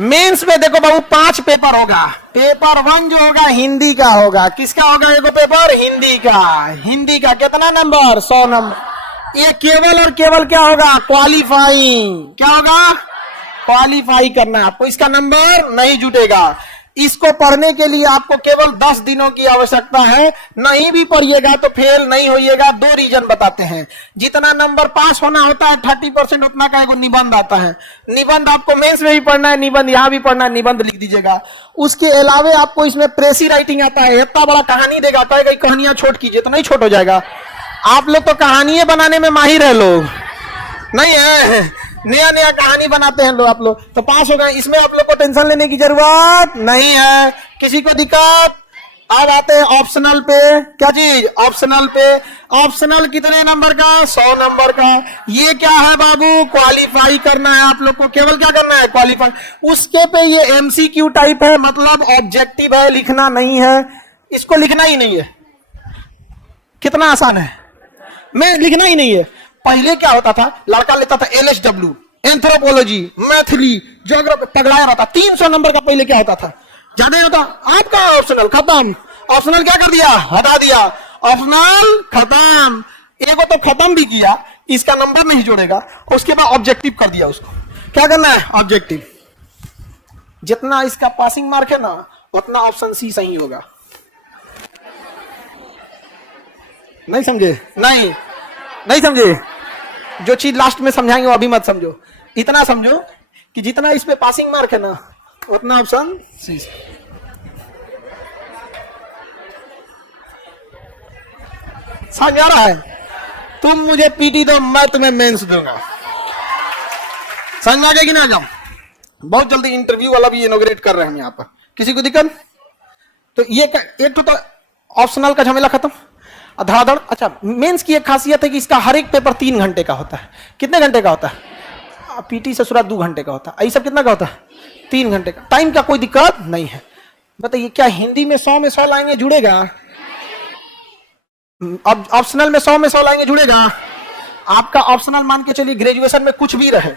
Mains में देखो बाबू 5 paper होगा। पेपर 1 जो होगा हिंदी का होगा। किसका होगा एगो पेपर? हिंदी का। हिंदी का कितना नंबर? 100 नंबर। ये केवल और केवल क्या होगा? क्वालिफाइंग। क्या होगा? क्वालिफाई करना है आपको। इसका नंबर नहीं जुटेगा। इसको पढ़ने के लिए आपको केवल 10 दिनों की आवश्यकता है। नहीं भी पढ़िएगा तो फेल नहीं होइएगा। 2 रीजन बताते हैं। जितना नंबर पास होना होता है 30% उतना का एगो निबंध आता है। निबंध आपको मेंस में भी पढ़ना है, निबंध यहां भी पढ़ना है, निबंध लिख दीजिएगा। उसके अलावे आपको इसमें प्रेसी राइटिंग आता है। इतना बड़ा कहानी देगा, कहेगा कहानियां छोट कीजिए तो नहीं छोट हो जाएगा। आप लोग तो कहानियां बनाने में माहिर है लोग, नहीं है? नया नया कहानी बनाते हैं लोग आप लोग, तो पास हो गए। इसमें आप लोग को टेंशन लेने की जरूरत नहीं है। किसी को दिक्कत? अब आते हैं ऑप्शनल पे। क्या चीज? ऑप्शनल पे। ऑप्शनल कितने नंबर का? 100 नंबर का। ये क्या है बाबू? क्वालिफाई करना है आप लोग को। केवल क्या करना है? क्वालिफाई। उसके पे ये एमसीक्यू टाइप है, मतलब ऑब्जेक्टिव है, लिखना नहीं है। इसको लिखना ही नहीं है। कितना आसान है, मैं लिखना ही नहीं है। पहले क्या होता था? लड़का लेता था LSW, एंथ्रोपोलॉजी, मैथिली, ज्योग्राफी, पगलाया रहता। 300 नंबर का पहले क्या होता था? ज्यादा होता। आपका ऑप्शनल खत्म। ऑप्शनल क्या कर दिया? हटा दिया। ऑप्शनल खत्म। एगो तो खत्म भी किया, इसका नंबर नहीं जोड़ेगा। उसके बाद ऑब्जेक्टिव कर दिया। उसको क्या करना है? ऑब्जेक्टिव। जितना इसका पासिंग मार्क है ना, उतना ऑप्शन सी सही होगा। नहीं समझे? नहीं समझे? जो चीज लास्ट में समझाएंगे वो अभी मत समझो। इतना समझो कि जितना इस पे पासिंग मार्क है ना, उतना ऑप्शन सी। समझ आ रहा है? तुम मुझे पीटी दो, मैं तुम्हें मेंस दूंगा। समझ में आ गया कि ना? जाओ, बहुत जल्दी इंटरव्यू वाला भी इनॉग्रेट कर रहे हैं यहाँ पर। किसी को दिक्कत? तो ये एक तो ऑप्शनल का झमेला खत्म। धड़ाधड़। अच्छा, मेंस की एक खासियत है कि इसका हर एक पेपर 3 घंटे का होता है। कितने घंटे का होता है? पीटी से सूरा 2 घंटे का होता है। ये सब कितना का होता है? 3 घंटे का। टाइम का कोई दिक्कत नहीं है। बताइए, क्या हिंदी में 100 में 100 लाएंगे जुड़ेगा? अब ऑप्शनल में 100 में 100 लाएंगे जुड़ेगा? आपका ऑप्शनल मान के चलिए ग्रेजुएशन में कुछ भी रहे,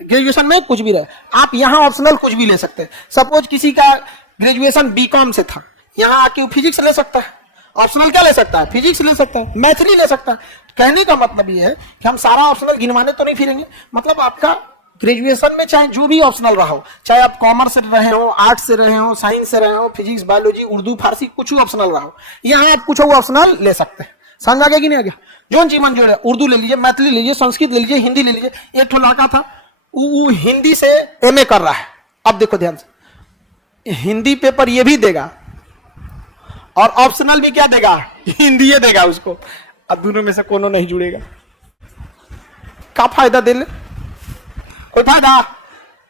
ग्रेजुएशन में कुछ भी रहे, आप यहां ऑप्शनल कुछ भी ले सकते हैं। सपोज किसी का ग्रेजुएशन बीकॉम से था, यहां आके फिजिक्स ले सकता है। ऑप्शनल क्या ले सकता है? फिजिक्स ले सकता है, मैथली ले सकता है। कहने का मतलब ये है कि हम सारा ऑप्शनल गिनवाने तो नहीं फिरेंगे। मतलब आपका ग्रेजुएशन में चाहे जो भी ऑप्शनल रहा हो, चाहे आप कॉमर्स से रहे हो, आर्ट्स से रहे हो, साइंस से रहे हो, फिजिक्स, बायोलॉजी, उर्दू, फारसी, कुछ भी ऑप्शनल रहा हो, यहाँ आप कुछ ऑप्शनल ले सकते हैं। समझ आ गया कि नहीं आ गया? जो चीज मन जोड़े, उर्दू ले लीजिए, मैथिली ले लीजिए, संस्कृत ले लीजिए, हिंदी ले लीजिए। एक ठो लड़का था, वो हिंदी से MA कर रहा है। अब देखो ध्यान से, हिंदी पेपर ये भी देगा और ऑप्शनल भी क्या देगा? हिंदी ये देगा उसको। अब दोनों में से कोनो नहीं जुड़ेगा। क्या फायदा दे ले? कोई फायदा?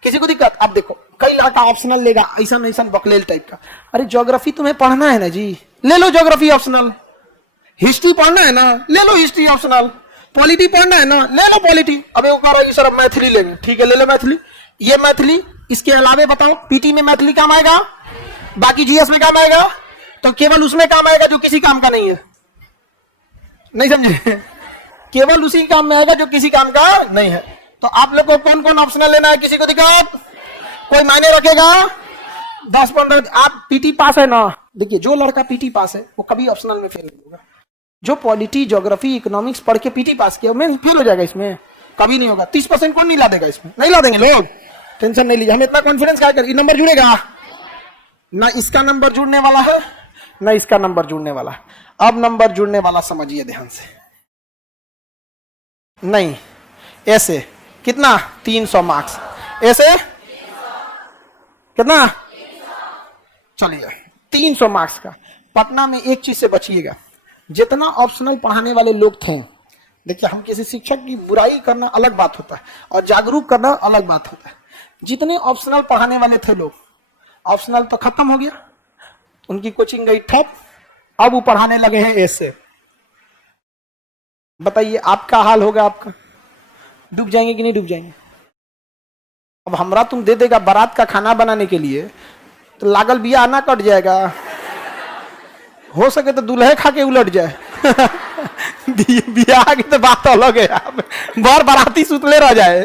किसी को दिक्कत? अब देखो, कई लड़का ऑप्शनल लेगा ऐसा बकलेल टाइप का। अरे ज्योग्राफी तुम्हें पढ़ना है ना जी, ले लो ज्योग्राफी ऑप्शनल। हिस्ट्री पढ़ना है ना, ले लो हिस्ट्री ऑप्शनल। पॉलिटी पढ़ना है ना, ले लो पॉलिटी। अब वो कह रहा है सर अब मैथिली लेंगे, ठीक है ले लो मैथिली। ये मैथिली, इसके अलावे बताओ पीटी में मैथिली काम आएगा, बाकी जीएस में काम आएगा, तो केवल उसमें काम आएगा जो किसी काम का नहीं है। नहीं समझे? केवल उसी काम में आएगा जो किसी काम का नहीं है। तो आप लोग को कौन कौन ऑप्शनल लेना है? किसी को दिक्कत? कोई मायने रखेगा? 10-15। आप पीटी पास है ना? देखिए, जो लड़का पीटी पास है वो कभी ऑप्शनल में फेल नहीं होगा। जो पॉलिटी, ज्योग्राफी, इकोनॉमिक्स पढ़ के पीटी पास किया मैं फेल हो जाएगा, इसमें कभी नहीं होगा। 30% कौन नहीं ला देगा? इसमें नहीं ला देंगे लोग, टेंशन नहीं लीजिए। हम इतना कॉन्फिडेंस क्या कर, नंबर जुड़ेगा ना? इसका नंबर जुड़ने वाला है ना इसका नंबर जुड़ने वाला है। अब नंबर जुड़ने वाला समझिए ध्यान से। नहीं, ऐसे कितना? 300 मार्क्स। ऐसे कितना? चलिए 300 मार्क्स का। पटना में एक चीज से बचिएगा, जितना ऑप्शनल पढ़ाने वाले लोग थे, देखिए हम किसी शिक्षक की बुराई करना अलग बात होता है और जागरूक करना अलग बात होता है। जितने ऑप्शनल पढ़ाने वाले थे लोग, ऑप्शनल तो खत्म हो गया, उनकी कोचिंग गई ठप। अब वो पढ़ाने लगे हैं ऐसे। बताइए आपका हाल होगा, आपका डूब जाएंगे कि नहीं डूब जाएंगे? अब हमरा तुम दे देगा बारात का खाना बनाने के लिए, तो लागल बिया ना कट जाएगा, हो सके तो दूल्हे खा के उलट जाए। बिया की तो बात अलग है, बर बाराती सुतले रह जाए।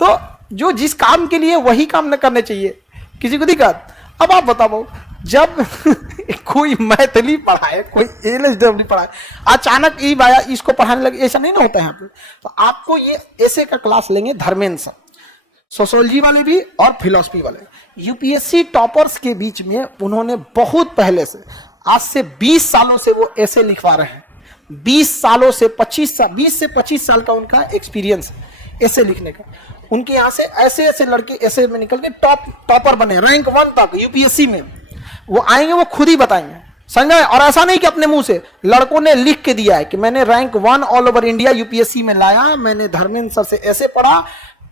तो जो जिस काम के लिए वही काम न करने चाहिए, किसी को दिक्कत। अब आप बताओ, जब कोई मैथिली पढ़ाए, कोई एलएसडब्ल्यू पढ़ाए, अचानक ई बाया इसको पढ़ाने लगे, ऐसा नहीं ना होता है यहाँ पे। तो आपको ये ऐसे का क्लास लेंगे धर्मेंद्र सर, सोशियोलॉजी वाले भी और फिलॉसफी वाले। यूपीएससी टॉपर्स के बीच में उन्होंने बहुत पहले से, आज से 20 सालों से वो ऐसे लिखवा रहे हैं। 20 सालों से 25 साल, 20 से 25 साल का उनका एक्सपीरियंस है ऐसे लिखने का। उनके यहाँ से ऐसे ऐसे लड़के ऐसे में निकल के टॉपर बने, रैंक 1 तक यूपीएससी में। वो आएंगे, वो खुद ही बताएंगे, समझे। और ऐसा नहीं कि अपने मुंह से, लड़कों ने लिख के दिया है कि मैंने rank 1 all over India UPSC में लाया, मैंने धर्मेंद्र सर से ऐसे पढ़ा,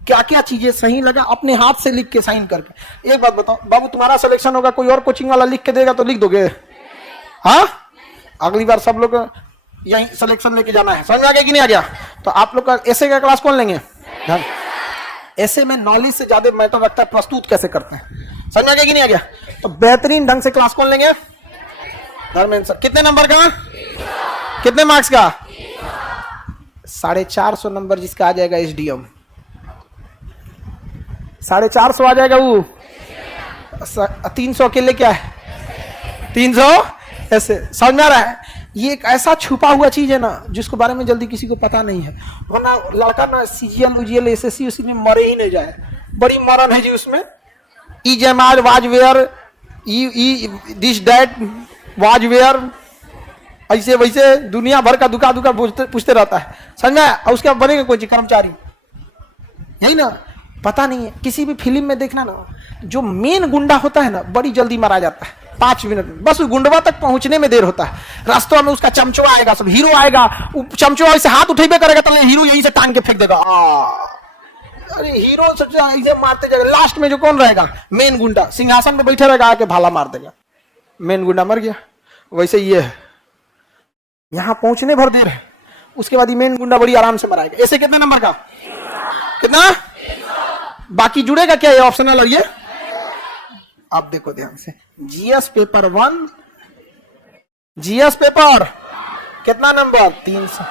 क्या क्या चीजें सही लगा, अपने हाथ से लिख के साइन करके। एक बात बताओ बाबू, तुम्हारा सिलेक्शन होगा, कोई और कोचिंग वाला लिख के देगा तो लिख दोगे? हाँ, अगली बार सब लोग यही सिलेक्शन लेके जाना है, समझ में आ गया कि नहीं आ गया? तो आप लोग का ऐसे का क्लास कौन लेंगे? ऐसे में नॉलेज से ज्यादा मैटर रखता है प्रस्तुत कैसे करते हैं, समझ में आ गया कि नहीं आ गया? तो बेहतरीन ढंग से क्लास कौन लेंगे? धर्मेंद्र सर। कितने नंबर का? कितने मार्क्स का? 450 नंबर जिसका आ जाएगा एसडीएम, 450 आ जाएगा। वो 300 के लिए क्या है? 300 ऐसे, समझ में आ रहा है? ये एक ऐसा छुपा हुआ चीज है ना जिसके बारे में जल्दी किसी को पता नहीं है। वरना लड़का ना सीजीएल उजीएल एसएससी उसी में मरे ही नहीं जाए, बड़ी मरण है जी उसमें। ई जमाज वाजवेयर, ई दिस डैट वाजवेयर, ऐसे वैसे दुनिया भर का दुका दुका पूछते रहता है, समझ में? और उसके बाद बनेगा कोई कर्मचारी, यही ना? पता नहीं है। किसी भी फिल्म में देखना ना, जो मेन गुंडा होता है ना बड़ी जल्दी मारा जाता है, 5 मिनट में, बस गुंडवा तक पहुंचने में देर होता है। रास्तों में उसका चमचुआ आएगा, सब हीरो आएगा, चमचुआ से हाथ उठेबे करेगा तो हीरो यहीं से टांग के फेंक देगा। अरे हीरो ऐसे मारते जाएगा, लास्ट में जो कौन रहेगा? मेन गुंडा सिंहासन पे बैठे रहेगा, आके भाला मार देगा, मेन गुंडा मर गया। वैसे ये है, यहां पहुंचने भर देर है, उसके बाद मेन गुंडा बड़ी आराम से मराएगा। ऐसे कितने नंबर का? कितना? बाकी जुड़ेगा क्या? ये ऑप्शनल है ये। अब देखो ध्यान से, जीएस पेपर 1, जीएस पेपर कितना नंबर? 300।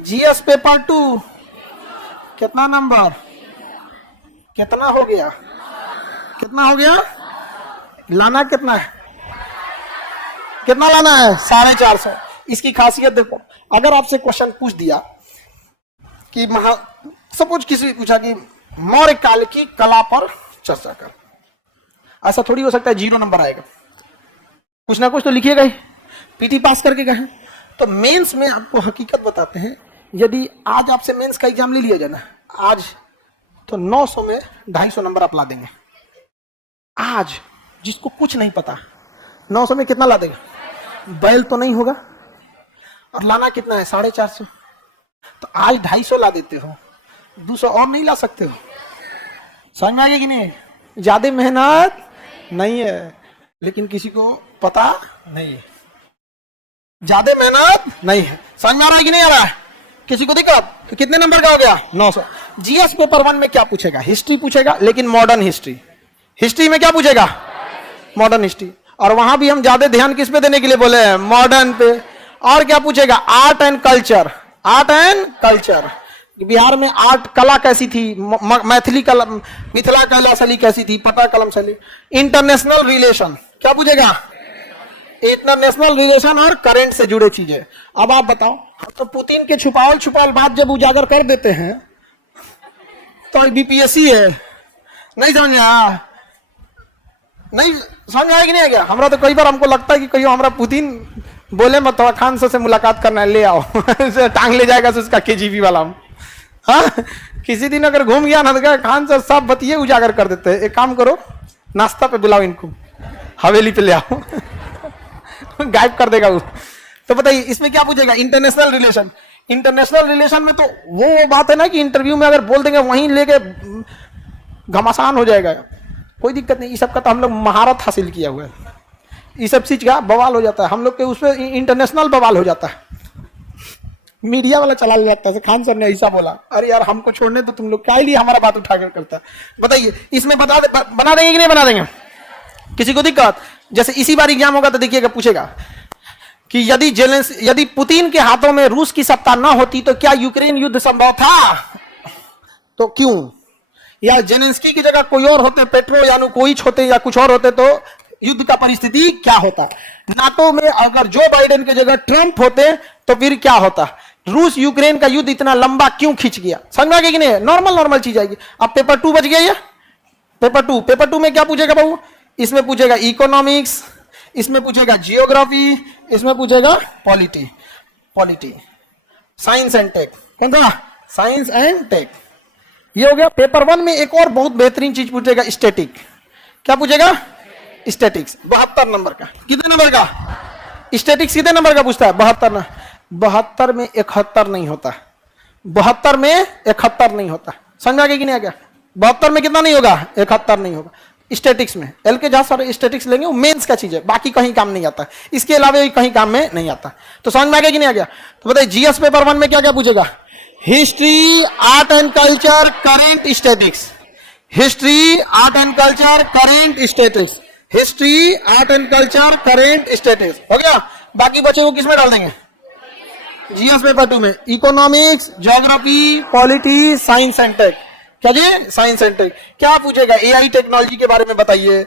जीएस पेपर 2 कितना नंबर? कितना हो गया? कितना हो गया? लाना कितना है? कितना लाना है? 450। इसकी खासियत देखो, अगर आपसे क्वेश्चन पूछ दिया कि सपोज किसी पूछा कि मौर्य काल की कला पर चर्चा कर, ऐसा थोड़ी हो सकता है 0 नंबर आएगा, कुछ ना कुछ तो लिखिएगा ही, पीटी पास करके गए। तो मेंस में आपको हकीकत बताते हैं, यदि आज आपसे मेंस का एग्जाम ले लिया जाए ना आज, तो 900 में 250 नंबर आप ला देंगे। आज जिसको कुछ नहीं पता 900 में कितना ला देगा? बैल तो नहीं होगा, और लाना कितना है? 450। तो आज 250 ला देते हो, 200 और नहीं ला सकते हो। समझ में आ गया कि नहीं? ज्यादा मेहनत नहीं है, लेकिन किसी को पता नहीं है, ज्यादा मेहनत नहीं है। समझ में आ रहा है कि नहीं आ रहा है? किसी को दिक्कत? तो कितने नंबर का हो गया? 900। जीएस पेपर 1 में क्या पूछेगा? हिस्ट्री पूछेगा, लेकिन मॉडर्न हिस्ट्री। हिस्ट्री में क्या पूछेगा? Modern history. और वहां भी हम ज्यादा ध्यान किस पे देने के लिए बोले हैं? मॉडर्न पे। और क्या पूछेगा? Art and culture. Art and culture, Bihar में आर्ट कला कैसी थी, मैथिली कला, मिथिला कला शैली कैसी थी, पता कलम शैली। इंटरनेशनल रिलेशन क्या पूछेगा? इंटरनेशनल रिलेशन और करंट से जुड़े चीजें। अब आप बताओ, तो पुतिन के छुपावल बात जब उजागर कर देते हैं तो बीपीएससी है, नहीं समझ आया? नहीं समझ आया कि नहीं आ गया? हमरा तो कई बार हमको लगता है कि कहीं हमारा पुतिन बोले मत, खान सर से मुलाकात करना है, ले आओ टांग ले जाएगा उसका केजीबी वाला। हाँ, किसी दिन अगर घूम गया ना तो खान सर सब बतिए उजागर कर देते हैं। एक काम करो, नाश्ता पे बुलाओ इनको, हवेली पे ले आओ गायब कर देगा वो। तो बताइए इसमें क्या पूछेगा? International relation. इंटरनेशनल रिलेशन में तो वो बात है ना कि इंटरव्यू में अगर बोल देंगे वहीं लेके घमासान हो जाएगा, कोई दिक्कत नहीं। इस सब का तो हम लोग महारत हासिल किया हुआ है, इस सब चीज का बवाल हो जाता है हम लोग के, उसमें इंटरनेशनल बवाल हो जाता है, मीडिया वाला चला ले जाता है। खान सर ने ऐसा बोला, अरे यार हमको छोड़ने तो तुम लोग क्या लिए हमारा बात उठाकर करता है? बताइए इसमें बना देंगे कि नहीं बना देंगे? किसी को दिक्कत? जैसे इसी बार एग्जाम होगा तो देखिएगा, पूछेगा कि यदि पुतिन के हाथों में रूस की सत्ता न होती तो क्या यूक्रेन युद्ध संभव था? तो क्यों? या जेलेंस्की की जगह कोई और होते, पेट्रो यानुकोविच होते या कुछ और होते, तो युद्ध का परिस्थिति क्या होता। नाटो में अगर जो बाइडेन की जगह ट्रंप होते तो फिर क्या होता। रूस यूक्रेन का युद्ध इतना लंबा क्यों खिंच गया, समझ में आ गया कि नहीं। नॉर्मल चीज आएगी। अब पेपर 2 बच गया ये। पेपर टू में क्या पूछेगा बाबू, इसमें पूछेगा इकोनॉमिक्स, इसमें पूछेगा जियोग्राफी, इसमें पूछेगा पॉलिटी, साइंस एंड टेक। कौन सा, साइंस एंड टेक। ये हो गया। पेपर 1 में एक और बहुत बेहतरीन चीज पूछेगा, स्टैटिक। क्या पूछेगा, स्टैटिक्स। 72 नंबर का। कितने नंबर का स्टैटिक्स, कितने नंबर का पूछता है, 72 ना। 72 में 71 नहीं होता, 72 में 71 नहीं होता। समझ आ गया कि नहीं आ गया। 72 में कितना नहीं होगा, 71 नहीं होगा स्टैटिक्स में। एल के जहां सारे स्टैटिक्स लेंगे वो मेंस का चीज है, बाकी कहीं काम नहीं आता, इसके अलावा कहीं काम में नहीं आता। तो समझ में आ गया कि नहीं आ गया। तो बताइए जीएस पेपर 1 में क्या क्या पूछेगा, history, art and culture, current statics. History, art and culture, current statics. History, art and culture, current statics हो गया। बाकी बचे वो किसमें डाल देंगे, जीएस पेपर 2 में। Economics, geography, polity, science and tech. क्या जी, साइंस एंड टेक। क्या पूछेगा, एआई टेक्नोलॉजी के बारे में बताइए,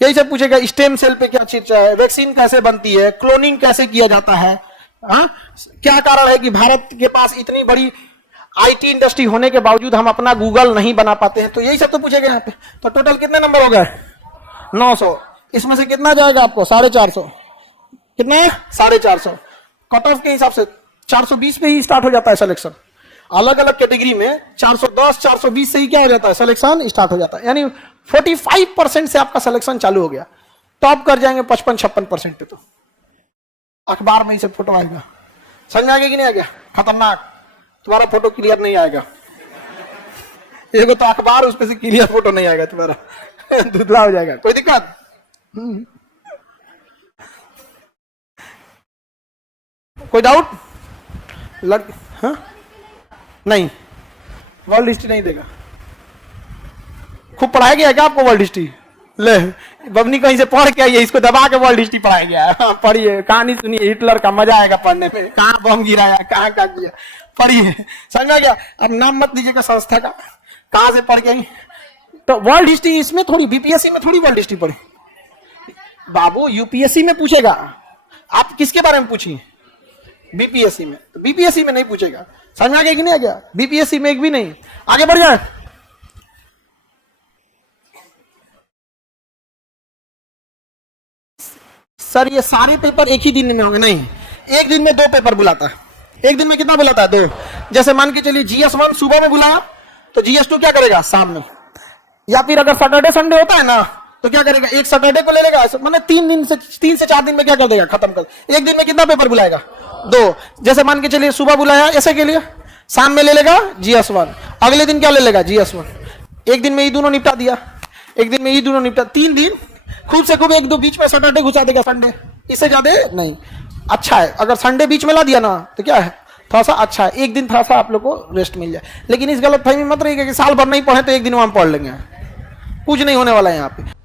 यही सब पूछेगा। स्टेम सेल पे क्या चर्चा है, वैक्सीन कैसे बनती है, क्लोनिंग कैसे किया जाता है, क्या कारण है कि भारत के पास इतनी बड़ी आईटी इंडस्ट्री होने के बावजूद हम अपना गूगल नहीं बना पाते हैं। तो यही सब तो पूछेगा यहाँ पे। तो टोटल कितने नंबर हो गए, 900। इसमें से कितना जाएगा आपको, 450। कितना है, 450। कट ऑफ के हिसाब से 420 पे ही स्टार्ट हो जाता है सिलेक्शन। अलग अलग कैटेगरी में 410, 420 से ही क्या हो जाता है, सिलेक्शन स्टार्ट हो जाता है। यानी 45% से आपका सिलेक्शन चालू हो गया। टॉप कर जाएंगे 55-56% पे। तो अखबार में ही से फोटो आएगा। समझ में आ गया कि नहीं आ गया। खतरनाक, तुम्हारा फोटो क्लियर नहीं आएगा। एक तो अखबार, उसपे से क्लियर फोटो नहीं आएगा तुम्हारा, धुंधला हो जाएगा। कोई दिक्कत, कोई डाउट हाँ? नहीं, वर्ल्ड हिस्ट्री नहीं देगा। खूब पढ़ाया गया क्या आपको वर्ल्ड हिस्ट्री, ले बबनी कहीं से पढ़ के आइए, इसको दबा के वर्ल्ड हिस्ट्री पढ़ाया गया है। हाँ, पढ़िए, कहानी सुनिए, हिटलर का मजा आएगा पढ़ने में, कहाँ बम गिराया, कहाँ क्या किया, पढ़िए। समझ आ गया। अब नाम मत दीजिएगा संस्था का, कहाँ से पढ़ के आई। तो वर्ल्ड हिस्ट्री इसमें थोड़ी, बीपीएससी में थोड़ी वर्ल्ड हिस्ट्री पढ़े बाबू, यूपीएससी में पूछेगा। आप किसके बारे में पूछिए, बीपीएससी में। तो बीपीएससी में नहीं पूछेगा। समझ में आ गया कि नहीं आ गया। बीपीएससी में एक भी नहीं। आगे बढ़ जाए। सर ये सारे पेपर एक ही दिन में होंगे, नहीं, एक दिन में 2 पेपर बुलाता है। एक दिन में कितना बुलाता है, 2। जैसे मान के चलिए GS1 सुबह में बुलाया, तो GS2 क्या करेगा, शाम में। या फिर अगर सैटरडे संडे होता है ना, तो क्या करेगा, एक सैटरडे को ले लेगा, मैंने 3 से 4 दिन में क्या कर देगा, खत्म कर। एक दिन में कितना पेपर बुलाएगा, 2। जैसे मान के चलिए सुबह बुलाया ऐसे के लिए, शाम में ले लेगा GS1, अगले दिन क्या ले लेगा, GS1। एक दिन में ये दोनों निपटा दिया, एक दिन में ये दोनों निपटा। 3 दिन खूब से खूब, 1-2 बीच में सैटरडे घुसा देगा, संडे, इससे ज्यादा नहीं। अच्छा है अगर संडे बीच में ला दिया ना, तो क्या है, थोड़ा सा अच्छा है, एक दिन थोड़ा सा आप लोग को रेस्ट मिल जाए। लेकिन इस गलत फहमी मत रहिएगा कि साल भर नहीं पढ़े तो एक दिन वहां पढ़ लेंगे, कुछ नहीं होने वाला है यहाँ पे।